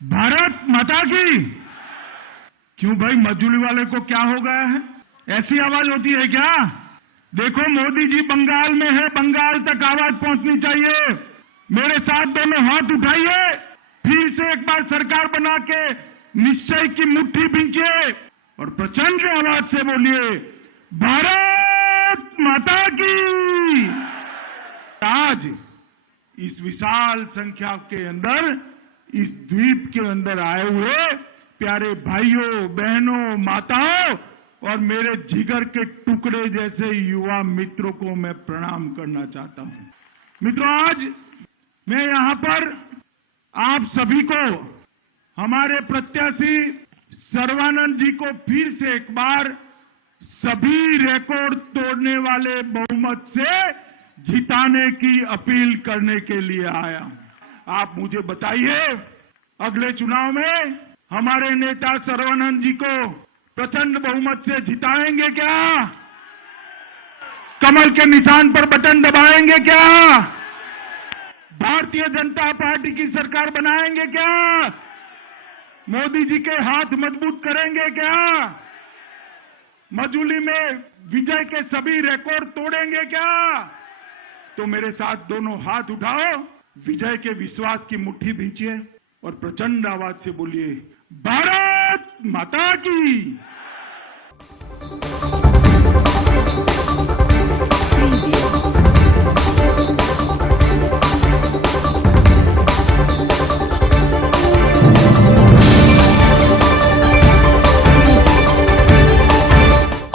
भारत माता की। क्यों भाई, मजदूरी वाले को क्या हो गया है? ऐसी आवाज होती है क्या? देखो मोदी जी बंगाल में है, बंगाल तक आवाज पहुंचनी चाहिए। मेरे साथ दोनों हाथ उठाइए, फिर से एक बार सरकार बना के निश्चय की मुट्ठी भींचिए और प्रचंड आवाज से बोलिए, भारत माता की। आज इस विशाल संख्या के अंदर, इस द्वीप के अंदर आए हुए प्यारे भाइयों, बहनों, माताओं और मेरे जिगर के टुकड़े जैसे युवा मित्रों को मैं प्रणाम करना चाहता हूं। मित्रों, आज मैं यहां पर आप सभी को, हमारे प्रत्याशी सर्बानंद जी को फिर से एक बार सभी रिकॉर्ड तोड़ने वाले बहुमत से जिताने की अपील करने के लिए आया। आप मुझे बताइए, अगले चुनाव में हमारे नेता सर्बानंद जी को प्रचंड बहुमत से जिताएंगे क्या? कमल के निशान पर बटन दबाएंगे क्या? भारतीय जनता पार्टी की सरकार बनाएंगे क्या? मोदी जी के हाथ मजबूत करेंगे क्या? मजूली में विजय के सभी रिकॉर्ड तोड़ेंगे क्या? तो मेरे साथ दोनों हाथ उठाओ, विजय के विश्वास की मुट्ठी भींचिए और प्रचंड आवाज से बोलिए, भारत माता की।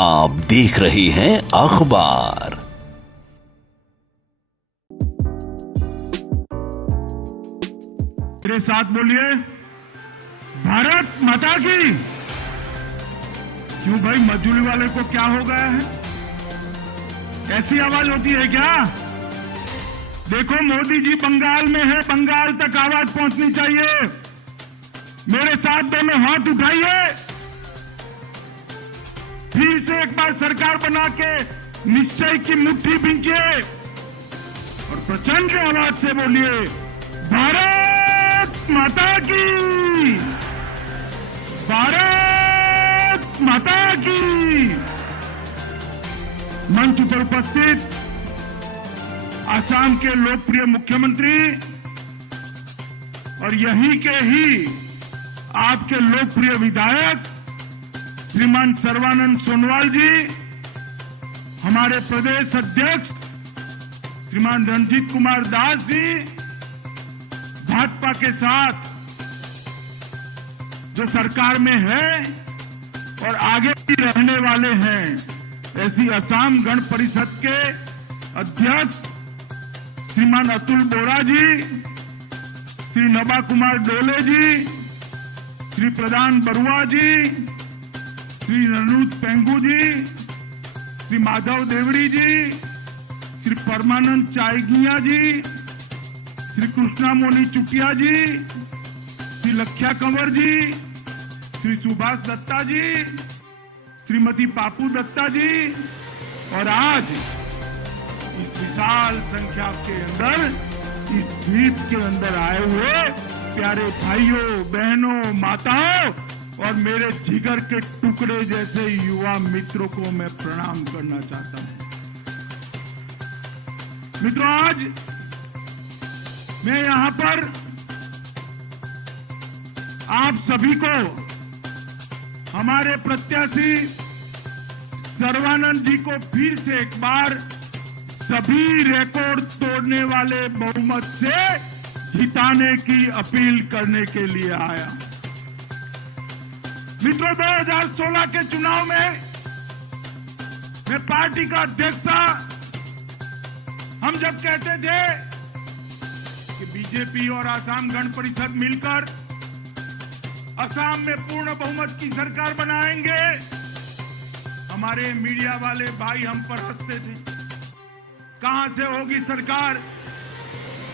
आप देख रहे हैं अखबार। मेरे साथ बोलिए, भारत माता की। क्यों भाई, मजदूरी वाले को क्या हो गया है? ऐसी आवाज होती है क्या? देखो मोदी जी बंगाल में है, बंगाल तक आवाज पहुंचनी चाहिए। मेरे साथ दोनों हाथ उठाइए, फिर से एक बार सरकार बना के निश्चय की मुट्ठी भींचिए और प्रचंड आवाज से बोलिए, भारत माता की। भारत माता की। मंच पर उपस्थित आसाम के लोकप्रिय मुख्यमंत्री और यहीं के ही आपके लोकप्रिय विधायक श्रीमान सर्बानंद सोनोवाल जी, हमारे प्रदेश अध्यक्ष श्रीमान रणजीत कुमार दास जी, भाजपा के साथ जो सरकार में है और आगे भी रहने वाले हैं, ऐसी असम गण परिषद के अध्यक्ष श्रीमान अतुल बोरा जी, श्री नबा कुमार डोले जी, श्री प्रधान बरुआ जी, श्री ननुज पेंगू जी, श्री माधव देवड़ी जी, श्री परमानंद चायगिया जी, श्री कृष्णा मोनी चुटिया जी, श्री लख्या कंवर जी, श्री सुभाष दत्ता जी, श्रीमती पापू दत्ता जी और आज इस विशाल संख्या के अंदर, इस द्वीप के अंदर आए हुए प्यारे भाइयों, बहनों, माताओं और मेरे जिगर के टुकड़े जैसे युवा मित्रों को मैं प्रणाम करना चाहता हूं। मित्रों, आज मैं यहां पर आप सभी को, हमारे प्रत्याशी सर्बानंद जी को फिर से एक बार सभी रिकॉर्ड तोड़ने वाले बहुमत से जिताने की अपील करने के लिए आया। मित्रों, 2016 के चुनाव में मैं पार्टी का अध्यक्ष था। हम जब कहते थे कि बीजेपी और आसाम गण परिषद मिलकर असम में पूर्ण बहुमत की सरकार बनाएंगे, हमारे मीडिया वाले भाई हम पर हंसते थे, कहां से होगी सरकार?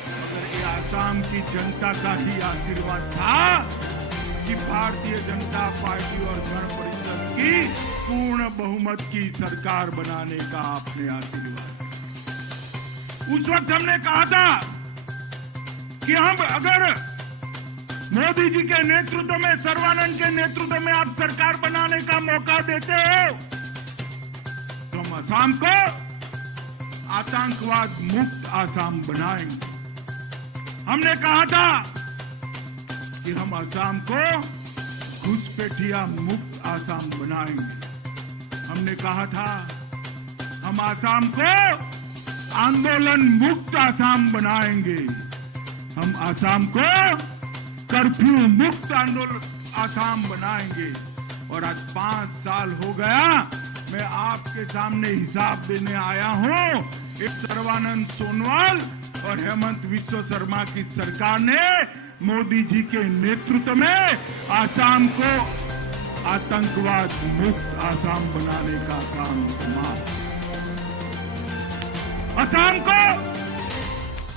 मगर ये आसाम की जनता का ही आशीर्वाद था कि भारतीय जनता पार्टी और गण परिषद की पूर्ण बहुमत की सरकार बनाने का आपने आशीर्वाद। उस वक्त हमने कहा था कि हम अगर मोदी जी के नेतृत्व में, सर्बानंद के नेतृत्व में आप सरकार बनाने का मौका देते हो तो हम असम को आतंकवाद मुक्त असम बनाएंगे। हमने कहा था कि हम असम को घुसपैठिया मुक्त असम बनाएंगे। हमने कहा था हम असम को आंदोलन मुक्त असम बनाएंगे। हम असम को कर्फ्यू मुक्त आंदोलन असम बनाएंगे। और आज 5 साल हो गया, मैं आपके सामने हिसाब देने आया हूं। एक सर्बानंद सोनोवाल और हेमंत विश्व शर्मा की सरकार ने मोदी जी के नेतृत्व में असम को आतंकवाद मुक्त असम बनाने का काम समाप्त, असम को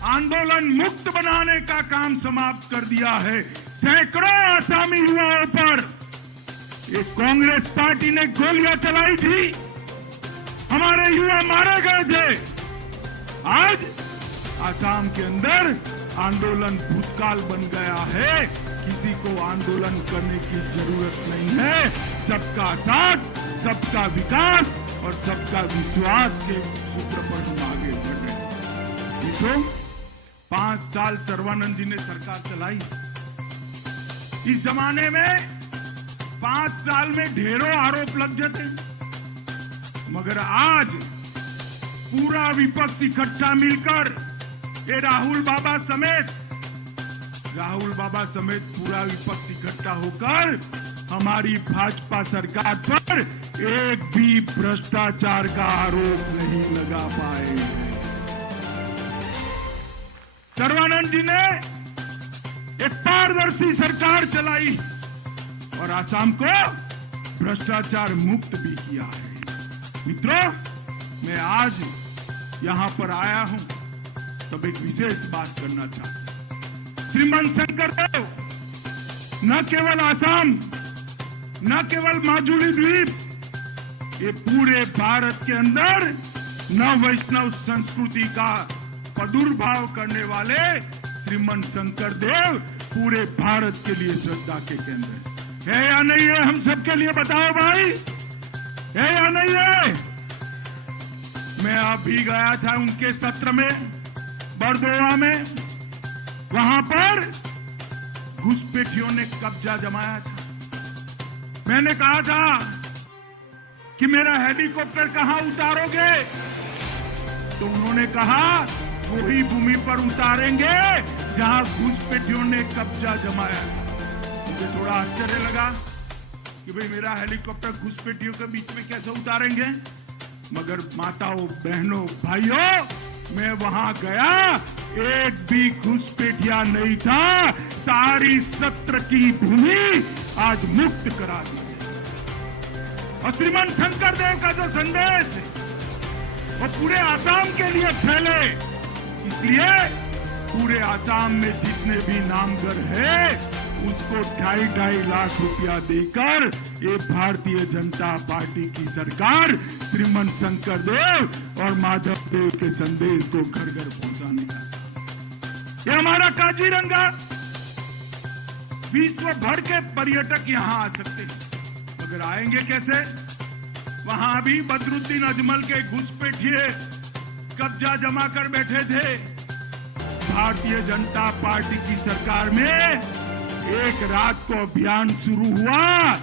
आंदोलन मुक्त बनाने का काम समाप्त कर दिया है। सैकड़ों आसामी युवाओं पर एक कांग्रेस पार्टी ने गोलियां चलाई थी, हमारे युवा मारे गए थे। आज असम के अंदर आंदोलन भूतकाल बन गया है। किसी को आंदोलन करने की जरूरत नहीं है। सबका साथ, सबका विकास और सबका विश्वास के सूत्र पर हम आगे बढ़ रहे हैं। तो 5 साल सर्बानंद जी ने सरकार चलाई। इस जमाने में 5 साल में ढेरों आरोप लग जाते, मगर आज पूरा विपक्ष इकट्ठा मिलकर ये राहुल बाबा समेत पूरा विपक्ष इकट्ठा होकर हमारी भाजपा सरकार पर एक भी भ्रष्टाचार का आरोप नहीं लगा पाए। सर्बानंद जी ने एक पारदर्शी सरकार चलाई और असम को भ्रष्टाचार मुक्त भी किया है। मित्रों, मैं आज यहां पर आया हूं तब एक विशेष बात करना चाहता हूं। श्रीमान शंकरदेव न केवल असम, न केवल माजुली द्वीप, ये पूरे भारत के अंदर न वैष्णव संस्कृति का प्रादुर्भाव करने वाले श्रीमान शंकरदेव पूरे भारत के लिए श्रद्धा के केंद्र है या नहीं है? हम सबके लिए बताओ भाई, है या नहीं है? मैं अभी गया था उनके सत्र में बरदोआ में, वहां पर घुसपैठियों ने कब्जा जमाया था। मैंने कहा था कि मेरा हेलीकॉप्टर कहां उतारोगे, तो उन्होंने कहा वही भूमि पर उतारेंगे जहां घुसपैठियों ने कब्जा जमाया। मुझे थोड़ा आश्चर्य लगा कि भाई मेरा हेलीकॉप्टर घुसपैठियों के बीच में कैसे उतारेंगे, मगर माताओं, बहनों, भाइयों, मैं वहां गया, एक भी घुसपैठिया नहीं था। सारी सत्र की भूमि आज मुक्त करा दी। और श्रीमान शंकरदेव का जो संदेश वो पूरे आसाम के लिए फैले, इसलिए पूरे आसाम में जितने भी नामगर है उसको 2.5 लाख रुपया देकर ये भारतीय जनता पार्टी की सरकार श्रीमान शंकरदेव और माधव देव के संदेश को घर घर पहुंचाने का। ये हमारा काजीरंगा, विश्व भर के पर्यटक यहां आ सकते हैं, मगर आएंगे कैसे? वहां भी बदरुद्दीन अजमल के घुसपैठिए कब्जा जमा कर बैठे थे। भारतीय जनता पार्टी की सरकार में एक रात को अभियान शुरू हुआ,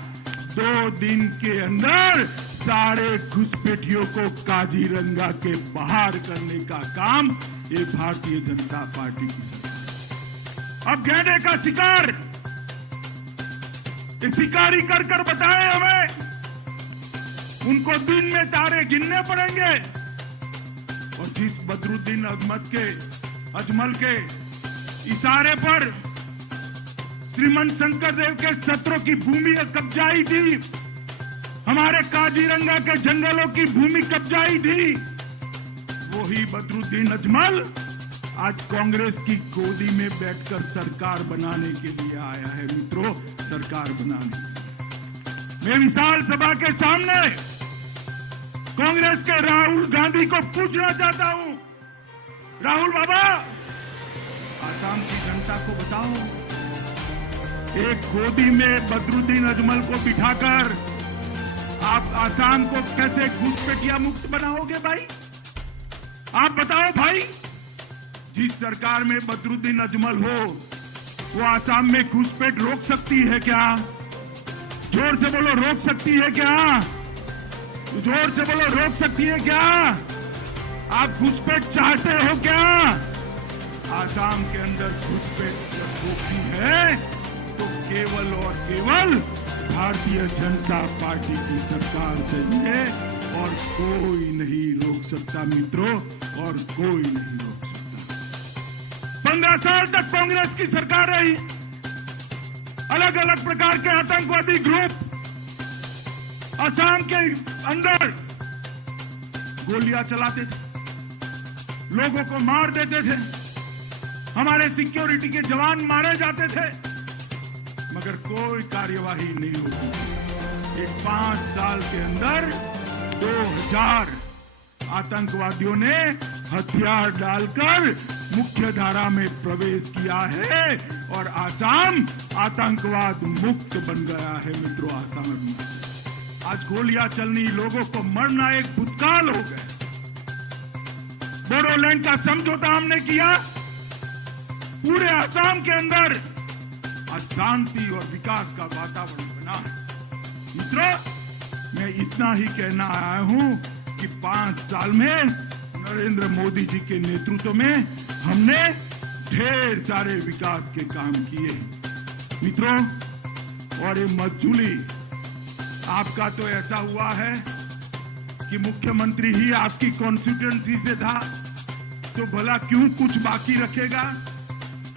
2 दिन के अंदर सारे घुसपैठियों को काजीरंगा के बाहर करने का काम ये भारतीय जनता पार्टी की सरकार। अब गैंडे का शिकार, ये शिकारी कर कर बताए हमें, उनको दिन में तारे गिनने पड़ेंगे। और जिस बदरुद्दीन अजमल के इशारे पर श्रीमान शंकरदेव के सत्रों की भूमि कब्जाई थी, हमारे काजीरंगा के जंगलों की भूमि कब्जाई थी, वही बदरुद्दीन अजमल आज कांग्रेस की गोदी में बैठकर सरकार बनाने के लिए आया है। मित्रों, सरकार बनाने। मैं विशाल सभा के सामने कांग्रेस के राहुल गांधी को पूछना चाहता हूं, राहुल बाबा, आसाम की जनता को बताओ एक गोदी में बदरुद्दीन अजमल को बिठाकर आप आसाम को कैसे घुसपैठिया मुक्त बनाओगे भाई? आप बताओ भाई। जिस सरकार में बदरुद्दीन अजमल हो वो आसाम में घुसपैठ रोक सकती है क्या? जोर से बोलो, रोक सकती है क्या? जोर से बोलो, रोक सकती है क्या? आप घुसपैठ चाहते हो क्या? आसाम के अंदर घुसपैठ जब रोकती है तो केवल और केवल भारतीय जनता पार्टी की सरकार चाहिए और कोई नहीं रोक सकता मित्रों, और कोई नहीं रोक सकता। 15 साल तक कांग्रेस की सरकार रही। अलग अलग प्रकार के आतंकवादी ग्रुप असम के अंदर गोलियां चलाते थे, लोगों को मार देते थे, हमारे सिक्योरिटी के जवान मारे जाते थे, मगर कोई कार्यवाही नहीं होती। एक 5 साल के अंदर 2000 आतंकवादियों ने हथियार डालकर मुख्य धारा में प्रवेश किया है और आसाम आतंकवाद मुक्त बन गया है मित्रों। आसाम में आज गोलियां चलनी, लोगों को मरना एक भूतकाल हो गया। बोडोलैंड का समझौता हमने किया, पूरे आसाम के अंदर आज शांति और विकास का वातावरण बना। मित्रों, मैं इतना ही कहना आया हूं कि 5 साल में नरेंद्र मोदी जी के नेतृत्व में हमने ढेर सारे विकास के काम किए मित्रों। और ये मजदूरी आपका तो ऐसा हुआ है कि मुख्यमंत्री ही आपकी कॉन्स्टिट्यूएंसी से था, तो भला क्यों कुछ बाकी रखेगा?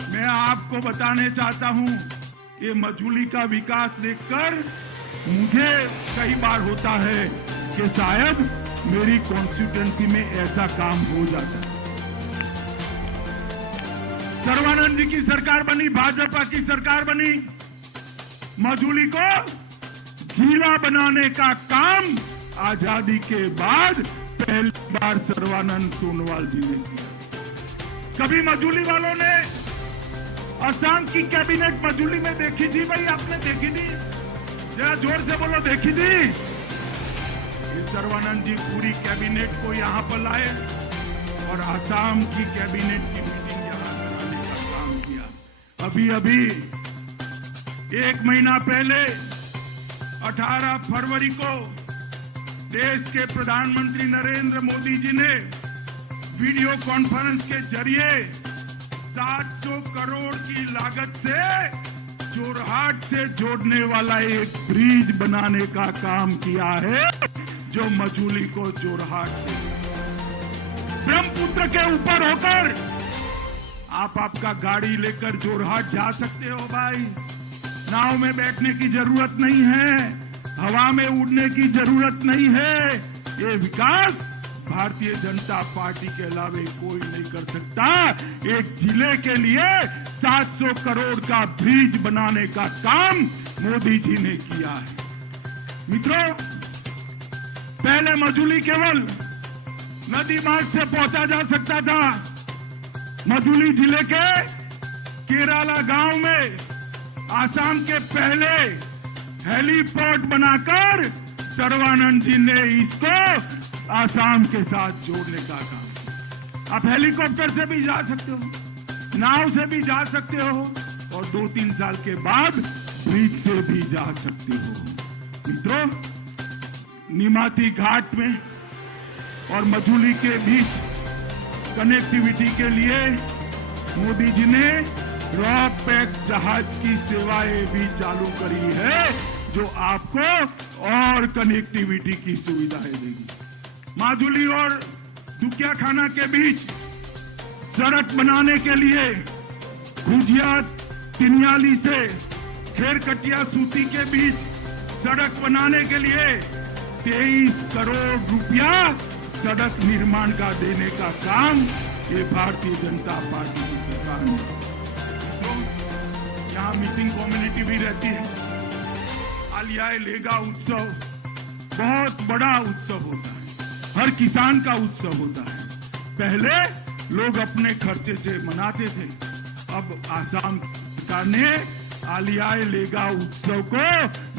मैं आपको बताने चाहता हूं, ये मजदूरी का विकास देखकर मुझे कई बार होता है कि शायद मेरी कॉन्स्टिट्यूएंसी में ऐसा काम हो जाता है। सर्बानंद जी की सरकार बनी, भाजपा की सरकार बनी, मजदूरी को गीला बनाने का काम आजादी के बाद पहली बार सर्बानंद सोनोवाल जी ने किया। कभी मजदूरी वालों ने असम की कैबिनेट मजदूरी में देखी थी भाई? आपने देखी थी? जरा जोर से बोलो, देखी थी? सर्बानंद जी पूरी कैबिनेट को यहां पर लाए और असम की कैबिनेट की मीटिंग यहां कराने का काम किया। अभी 1 महीना पहले 18 फरवरी को देश के प्रधानमंत्री नरेंद्र मोदी जी ने वीडियो कॉन्फ्रेंस के जरिए 700 करोड़ की लागत से जोरहाट से जोड़ने वाला एक ब्रिज बनाने का काम किया है, जो मजूली को जोरहाट से ब्रह्मपुत्र के ऊपर होकर आप आपका गाड़ी लेकर जोरहाट जा सकते हो भाई। नाव में बैठने की जरूरत नहीं है, हवा में उड़ने की जरूरत नहीं है। ये विकास भारतीय जनता पार्टी के अलावे कोई नहीं कर सकता। एक जिले के लिए 700 करोड़ का ब्रिज बनाने का काम मोदी जी ने किया है। मित्रों, पहले मजूली केवल नदी मार्ग से पहुंचा जा सकता था। मजूली जिले के केराला गांव में आसाम के पहले हेलीपोर्ट बनाकर सर्बानंद जी ने इसको आसाम के साथ जोड़ने का काम किया। आप हेलीकॉप्टर से भी जा सकते हो, नाव से भी जा सकते हो और 2-3 साल के बाद ब्रिज से भी जा सकते हो। मित्रों, निमाती घाट में और मजूली के बीच कनेक्टिविटी के लिए मोदी जी ने रॉ पैक जहाज की सेवाएं भी चालू करी है, जो आपको और कनेक्टिविटी की सुविधाएं देगी। माजुली और दुकिया खाना के बीच सड़क बनाने के लिए भुजिया तिनियाली से खेरकटिया सूती के बीच सड़क बनाने के लिए 23 करोड़ रुपया सड़क निर्माण का देने का काम ये भारतीय जनता पार्टी की सरकार ने। तो यहाँ मीटिंग कम्युनिटी भी रहती है। आलियाए लेगा उत्सव बहुत बड़ा उत्सव होता है, हर किसान का उत्सव होता है। पहले लोग अपने खर्चे से मनाते थे, अब आसाम सरकार ने आलियाए लेगा उत्सव को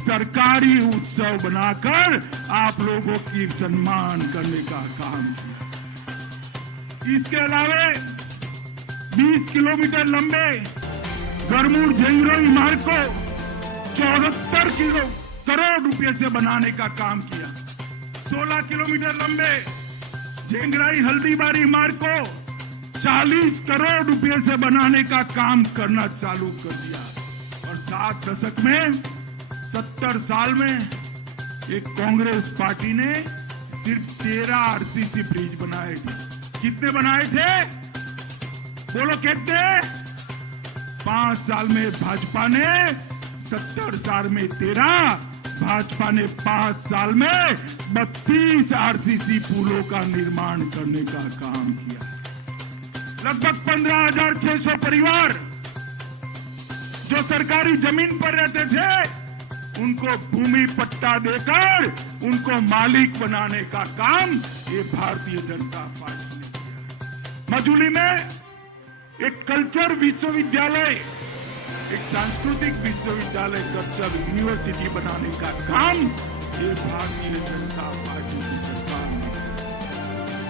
सरकारी उत्सव बनाकर आप लोगों की सम्मान करने का काम किया। इसके अलावा 20 किलोमीटर लंबे गरमूर झंगरोई मार्ग को 74 करोड़ रुपए से बनाने का काम किया। 16 किलोमीटर लंबे झेंगराई हल्दीबारी मार्ग को 40 करोड़ रुपए से बनाने का काम करना चालू कर दिया। और 7 दशक में 70 साल में एक कांग्रेस पार्टी ने सिर्फ 13 आरसीसी ब्रिज बनाए थे। कितने बनाए थे? बोलो कितने? 5 साल में भाजपा ने 70 साल में 13, भाजपा ने 5 साल में 32 आरसीसी पुलों का निर्माण करने का काम किया। लगभग 15,600 परिवार जो सरकारी जमीन पर रहते थे उनको भूमि पट्टा देकर उनको मालिक बनाने का काम ये भारतीय जनता पार्टी ने किया। मजूली में एक कल्चर विश्वविद्यालय, एक सांस्कृतिक विश्वविद्यालय, कल्चर यूनिवर्सिटी बनाने का काम ये भारतीय जनता पार्टी की सरकार ने।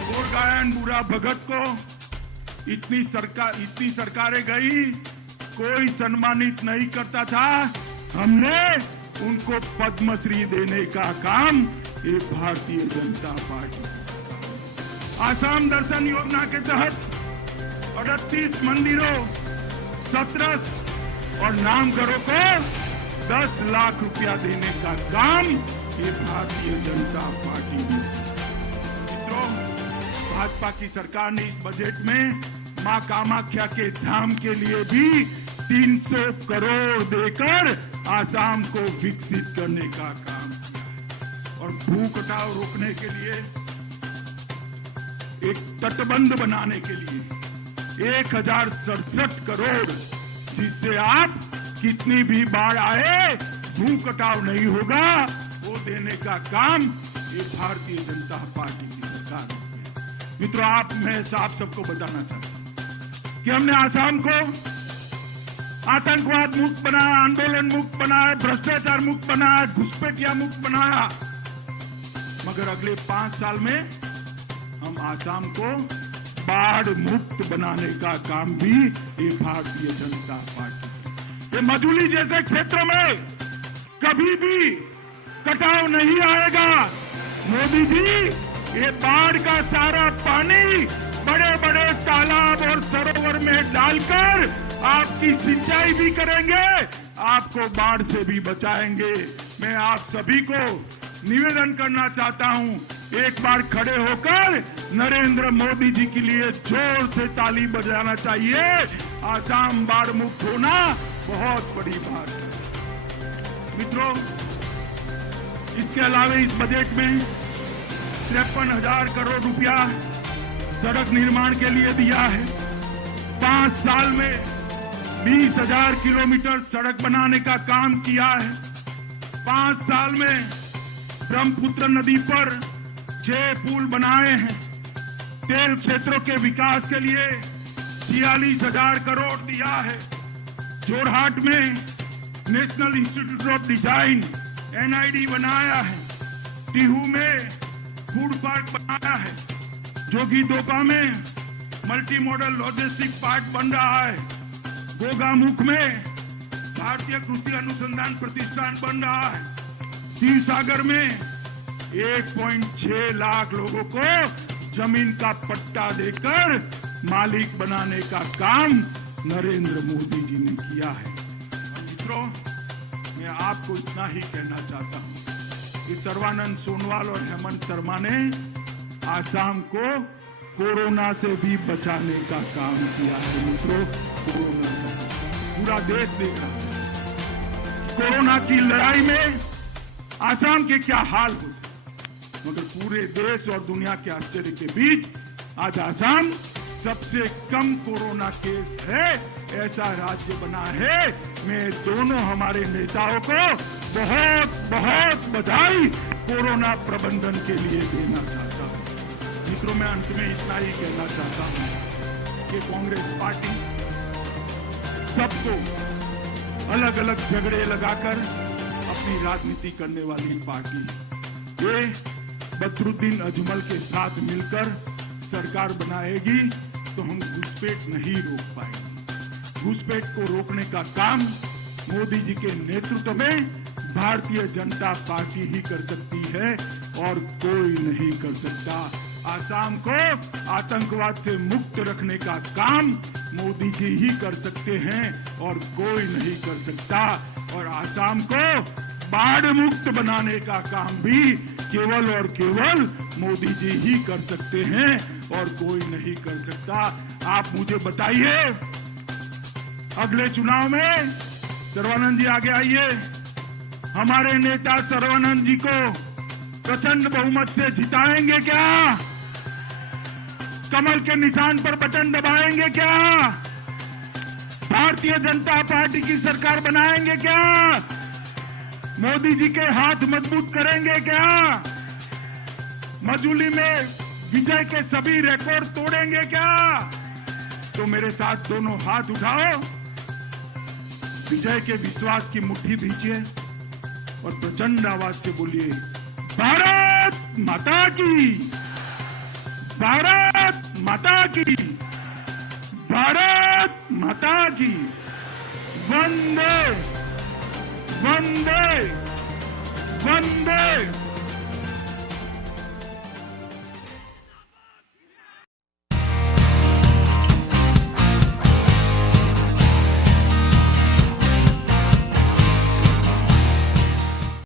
और गायन बुरा भगत को इतनी सरकारें गई, कोई सम्मानित नहीं करता था। हमने उनको पद्मश्री देने का काम ये भारतीय जनता पार्टी। आसाम दर्शन योजना के तहत 38 मंदिरों, 17 और नामघरों को 10 लाख रुपया देने का काम ये भारतीय जनता पार्टी ने। मित्रों, भाजपा की सरकार ने इस बजट में मां कामाख्या के धाम के लिए भी 300 करोड़ देकर आसाम को विकसित करने का काम किया। और भू कटाव रोकने के लिए, एक तटबंध बनाने के लिए 1067 करोड़, जिससे आप कितनी भी बाढ़ आए भू कटाव नहीं होगा, वो देने का काम ये भारतीय जनता पार्टी की सरकार है। मित्रों, मैं आप सबको बताना चाहता हूं कि हमने आसाम को आतंकवाद मुक्त बनाया, आंदोलन मुक्त बनाया, भ्रष्टाचार मुक्त बनाया, घुसपैठिया मुक्त बनाया। मगर अगले 5 साल में हम आसाम को बाढ़ मुक्त बनाने का काम भी ये भारतीय जनता पार्टी। ये मजूली जैसे क्षेत्रों में कभी भी कटाव नहीं आएगा। मोदी जी ये बाढ़ का सारा पानी बड़े बड़े तालाब और सरोवर में डालकर आपकी सिंचाई भी करेंगे, आपको बाढ़ से भी बचाएंगे। मैं आप सभी को निवेदन करना चाहता हूं, एक बार खड़े होकर नरेंद्र मोदी जी के लिए जोर से ताली बजाना चाहिए। आसाम बाढ़ मुक्त होना बहुत बड़ी बात है। मित्रों, इसके अलावा इस बजट में 53,000 करोड़ रुपया सड़क निर्माण के लिए दिया है। 5 साल में 20,000 किलोमीटर सड़क बनाने का काम किया है। 5 साल में ब्रह्मपुत्र नदी पर 6 पुल बनाए हैं। तेल क्षेत्रों के विकास के लिए 46,000 करोड़ दिया है। जोरहाट में national institute of design NID बनाया है। टीहू में फूड पार्क बनाया है। जोगीदोपा में मल्टी मॉडल लॉजिस्टिक पार्क बन रहा है। गोगामुख में भारतीय कृषि अनुसंधान प्रतिष्ठान बन रहा है। शिवसागर में 1.6 लाख लोगों को जमीन का पट्टा देकर मालिक बनाने का काम नरेंद्र मोदी जी ने किया है। मित्रों, मैं आपको इतना ही कहना चाहता हूं कि सर्बानंद सोनोवाल और हेमंत शर्मा ने आसाम को कोरोना से भी बचाने का काम किया है। मित्रों, कोरोना पूरा देश देखा, कोरोना की लड़ाई में आसाम के क्या हाल होते, मगर पूरे देश और दुनिया के आश्चर्य के बीच आज आसाम सबसे कम कोरोना केस है ऐसा राज्य बना है। मैं दोनों हमारे नेताओं को बहुत बहुत बधाई कोरोना प्रबंधन के लिए देना चाहता हूं। मित्रों, मैं अंत में इतना ही कहना चाहता हूं कि कांग्रेस पार्टी सबको अलग अलग झगड़े लगाकर अपनी राजनीति करने वाली पार्टी। ये बदरुद्दीन अजमल के साथ मिलकर सरकार बनाएगी तो हम घुसपैठ नहीं रोक पाएंगे। घुसपैठ को रोकने का काम मोदी जी के नेतृत्व में भारतीय जनता पार्टी ही कर सकती है और कोई नहीं कर सकता। आसाम को आतंकवाद से मुक्त रखने का काम मोदी जी ही कर सकते हैं और कोई नहीं कर सकता। और आसाम को बाढ़ मुक्त बनाने का काम भी केवल और केवल मोदी जी ही कर सकते हैं और कोई नहीं कर सकता। आप मुझे बताइए, अगले चुनाव में सर्बानंद जी आगे आइए, हमारे नेता सर्बानंद जी को प्रचंड बहुमत से जिताएंगे क्या? कमल के निशान पर बटन दबाएंगे क्या? भारतीय जनता पार्टी की सरकार बनाएंगे क्या? मोदी जी के हाथ मजबूत करेंगे क्या? मजूली में विजय के सभी रिकॉर्ड तोड़ेंगे क्या? तो मेरे साथ दोनों हाथ उठाओ, विजय के विश्वास की मुट्ठी भींचिए और प्रचंड आवाज से बोलिए, भारत माता की, भारत माता की, भारत माता की, वंदे वंदे वंदे